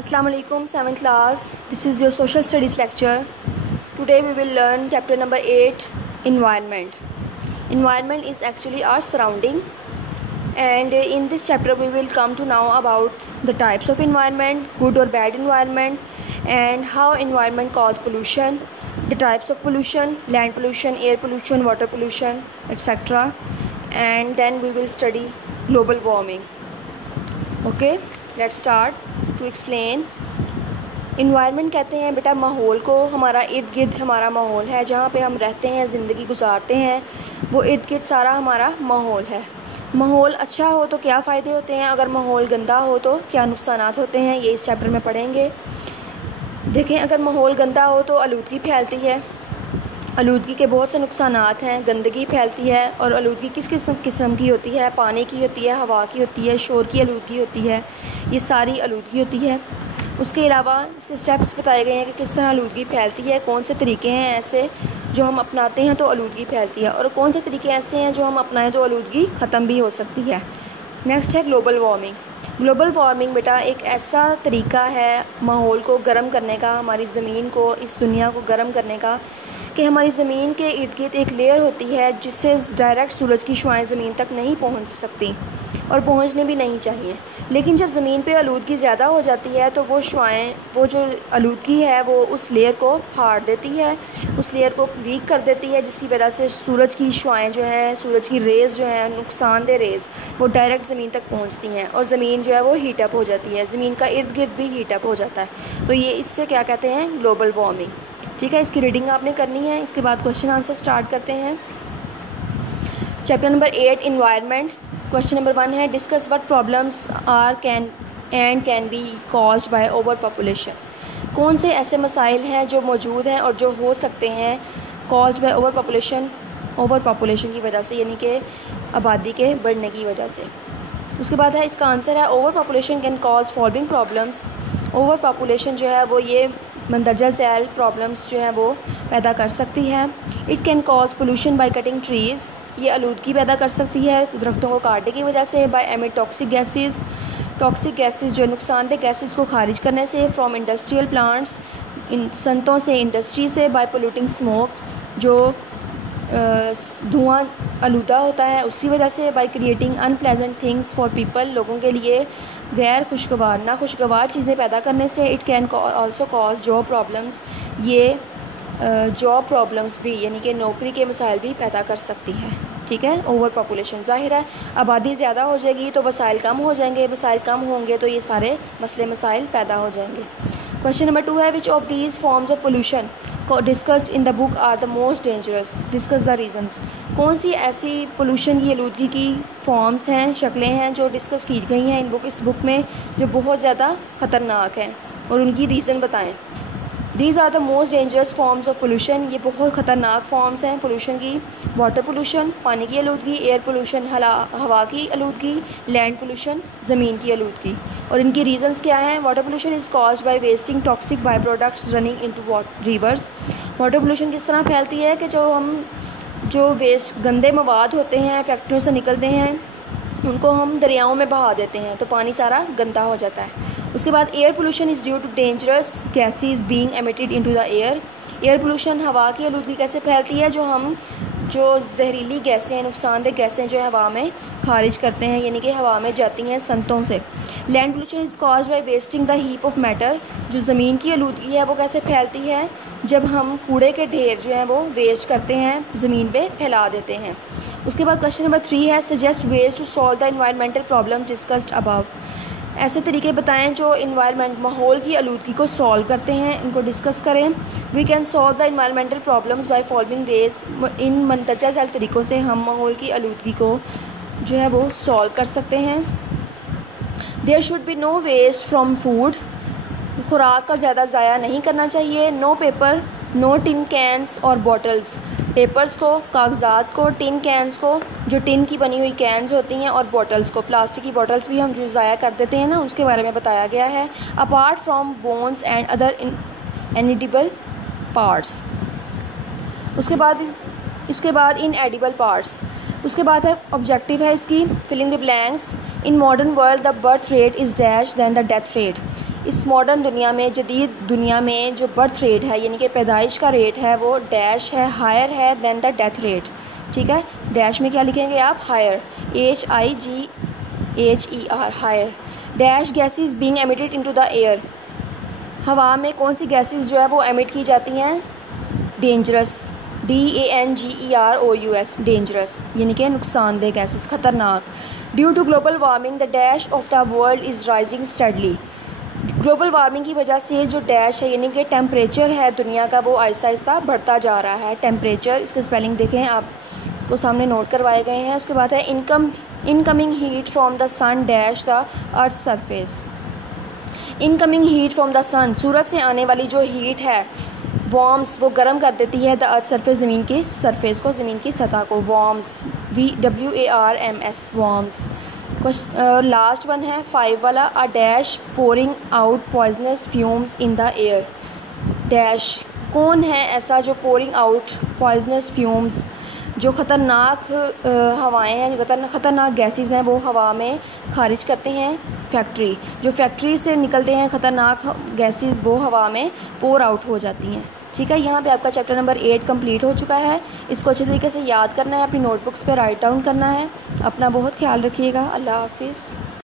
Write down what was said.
Assalamu alaikum, 7th class. This is your social studies lecture. Today we will learn chapter number 8, environment. Environment is actually our surrounding, and in this chapter we will come to know about the types of environment, good or bad environment, and how environment cause pollution, the types of pollution, land pollution, air pollution, water pollution, etc. And then we will study global warming. Okay, let's start to explain. Environment कहते हैं बेटा माहौल को, हमारा इर्द गिर्द हमारा माहौल है, जहाँ पे हम रहते हैं, ज़िंदगी गुजारते हैं, वो इर्द गिर्द सारा हमारा माहौल है। माहौल अच्छा हो तो क्या फ़ायदे होते हैं, अगर माहौल गंदा हो तो क्या नुकसानात होते हैं, ये इस चैप्टर में पढ़ेंगे। देखें, अगर माहौल गंदा हो तो आलूदगी फैलती है। आलूदगी के बहुत से नुकसानात हैं। गंदगी फैलती है, और आलूदगी किस किस्म की होती है? पानी की होती है, हवा की होती है, शोर की आलूदगी होती है, ये सारी आलूदगी होती है। उसके अलावा इसके स्टेप्स बताए गए हैं कि किस तरह आलूदगी फैलती है, कौन से तरीके हैं ऐसे जो हम अपनाते हैं तो आलूदगी फैलती है, और कौन से तरीके ऐसे हैं जो हम अपनाएं तो आलूदगी ख़त्म भी हो सकती है। नेक्स्ट है ग्लोबल वार्मिंग। ग्लोबल वार्मिंग बेटा एक ऐसा तरीका है माहौल को गर्म करने का, हमारी ज़मीन को, इस दुनिया को गर्म करने का, कि हमारी ज़मीन के इर्द गिर्द एक लेयर होती है जिससे डायरेक्ट सूरज की शुआएं ज़मीन तक नहीं पहुंच सकती, और पहुंचने भी नहीं चाहिए। लेकिन जब ज़मीन पे आलूदगी ज़्यादा हो जाती है तो वो शुआएं, वो जो आलूदगी है वो उस लेयर को फाड़ देती है, उस लेयर को वीक कर देती है, जिसकी वजह से सूरज की शुआएं जो हैं, सूरज की रेज़ जो हैं, नुकसानदेह रेज़, वो डायरेक्ट ज़मीन तक पहुँचती हैं, और ज़मीन जो है वो हीटअप हो जाती है, ज़मीन का इर्द गिर्द भी हीटअप हो जाता है। तो ये इससे क्या कहते हैं? Global warming. ठीक है, इसकी रीडिंग आपने करनी है। इसके बाद क्वेश्चन आंसर स्टार्ट करते हैं। Chapter number 8 environment. Question number 1 है discuss what problems are can be caused by over population. कौन से ऐसे मसाइल हैं जो मौजूद हैं और जो हो सकते हैं कॉज्ड बाय ओवर पॉपुलेशन की वजह से, यानी कि आबादी के बढ़ने की वजह से। उसके बाद है इसका आंसर है over population can cause following problems. Over population जो है वो ये मंदरजा झैल प्रॉब्लम्स जो है वो पैदा कर सकती है। It can cause pollution by cutting trees, ये आलूदगी पैदा कर सकती है दरख्तों को काटने की वजह से। बाय एमिट टॉक्सिक गैसेस जो नुकसानदेह गैसेस को खारिज करने से। फ्रॉम इंडस्ट्रियल प्लांट्स, संतों से, इंडस्ट्री से। बाय पोल्यूटिंग स्मोक, जो धुआं आलूदा होता है उसकी वजह से। By creating unpleasant things for people, लोगों के लिए गैर खुशगवार, नाखुशगवार चीज़ें पैदा करने से। It can also cause job problems, ये जॉब प्रॉब्लम्स भी, यानी कि नौकरी के मसाइल भी पैदा कर सकती है। ठीक है, ओवर पॉपुलेशन, जाहिर है आबादी ज़्यादा हो जाएगी तो वसाइल कम हो जाएंगे, वसाइल कम होंगे तो ये सारे मसले मसाइल पैदा हो जाएंगे। क्वेश्चन नंबर 2 है which of these forms of pollution discussed in the book are the most dangerous, discuss the reasons. कौन सी ऐसी पोल्यूशन की, आलूदगी की फॉर्म्स हैं, शक्लें हैं जो डिस्कस की गई हैं इस बुक में, जो बहुत ज़्यादा ख़तरनाक हैं, और उनकी रीज़न बताएं। These are the most dangerous forms of pollution, ये बहुत ख़तरनाक फॉर्म्स हैं पोल्यूशन की। वाटर पोल्यूशन, पानी की आलूदगी। एयर पोल्यूशन, हवा की आलूदगी। लैंड पोल्यूशन, ज़मीन की आलूदगी। और इनकी रीजंस क्या हैं? Water pollution is caused by wasting toxic by products running into rivers. Water pollution किस तरह फैलती है कि जो वेस्ट, गंदे मवाद होते हैं, फैक्ट्रियों से निकलते हैं, उनको हम दरियाओं में बहा देते हैं तो पानी सारा गंदा हो जाता है। उसके बाद air pollution is due to dangerous gases being emitted into the air. Air pollution, हवा की आलूदगी कैसे फैलती है? जो जहरीली गैसें, नुकसानदेह गैसें जो हवा में खारिज करते हैं, यानी कि हवा में जाती हैं संतों से। Land pollution is caused by wasting the heap of matter, जो ज़मीन की आलूदगी है वो कैसे फैलती है? जब हम कूड़े के ढेर जो हैं वो वेस्ट करते हैं, ज़मीन पे फैला देते हैं। उसके बाद क्वेश्चन नंबर 3 है suggest ways to solve the environmental problem discussed above. ऐसे तरीके बताएं जो इन्वायरमेंट, माहौल की आलूदगी को सॉल्व करते हैं, इनको डिस्कस करें। We can solve the environmental problems by following ways, इन मंदरजा झैल तरीक़ों से हम माहौल की आलूदगी को जो है वो सॉल्व कर सकते हैं। There should be no waste from food, खुराक का ज़्यादा ज़ाया नहीं करना चाहिए। No paper, no tin cans और बॉटल्स, पेपर्स को, कागज़ात को, टिन कैंस को, जो टिन की बनी हुई कैंस होती हैं, और बॉटल्स को, प्लास्टिक की बॉटल्स भी हम जो ज़ाया कर देते हैं ना, उसके बारे में बताया गया है। Apart from bones and other इनएडिबल parts. उसके बाद इनएडिबल पार्ट्स। उसके बाद है ऑब्जेक्टिव है इसकी filling the blanks. In modern world the birth rate is dash than the death rate. इस मॉडर्न दुनिया में, जदीद दुनिया में जो बर्थ रेट है यानी कि पैदाइश का रेट है वो डैश है, हायर है देन द डेथ रेट। ठीक है, डैश में क्या लिखेंगे आप, higher, HIGHER, higher. Dash gases being emitted into the air, हवा में कौन सी गैसेस जो है वो एमिट की जाती हैं, डेंजरस, DANGEROUS, डेंजरस यानी कि नुकसानदेह गैसेस, खतरनाक। Due to global warming the dash of the world is rising steadily, global warming की वजह से जो डैश है यानी कि टेम्परेचर है दुनिया का वो आहिस्ता आहिस्ता बढ़ता जा रहा है। टेम्परेचर, इसके स्पेलिंग देखें आप, इसको सामने नोट करवाए गए हैं। उसके बाद है incoming heat from the sun dash the earth surface, incoming heat from the sun, सूरज से आने वाली जो हीट है, वार्म्स, वो गर्म कर देती है द अर्थ सरफेस, ज़मीन की सरफेस को, ज़मीन की सतह को, warms, WARMS, warms. Last one है 5 वाला, a dash pouring out poisonous fumes in the air, dash, कौन है ऐसा जो पोरिंग आउट पॉइजनस फ्यूम्स, जो ख़तरनाक हवाएं हैं, जो ख़तरनाक गैसेस हैं वो हवा में खारिज करते हैं, फैक्ट्री, जो फैक्ट्री से निकलते हैं ख़तरनाक गैसेस वो हवा में पोर आउट हो जाती हैं। ठीक है, यहाँ पे आपका चैप्टर नंबर 8 कंप्लीट हो चुका है। इसको अच्छे तरीके से याद करना है, अपनी नोटबुक्स पे राइट डाउन करना है। अपना बहुत ख्याल रखिएगा। अल्लाह हाफिज़।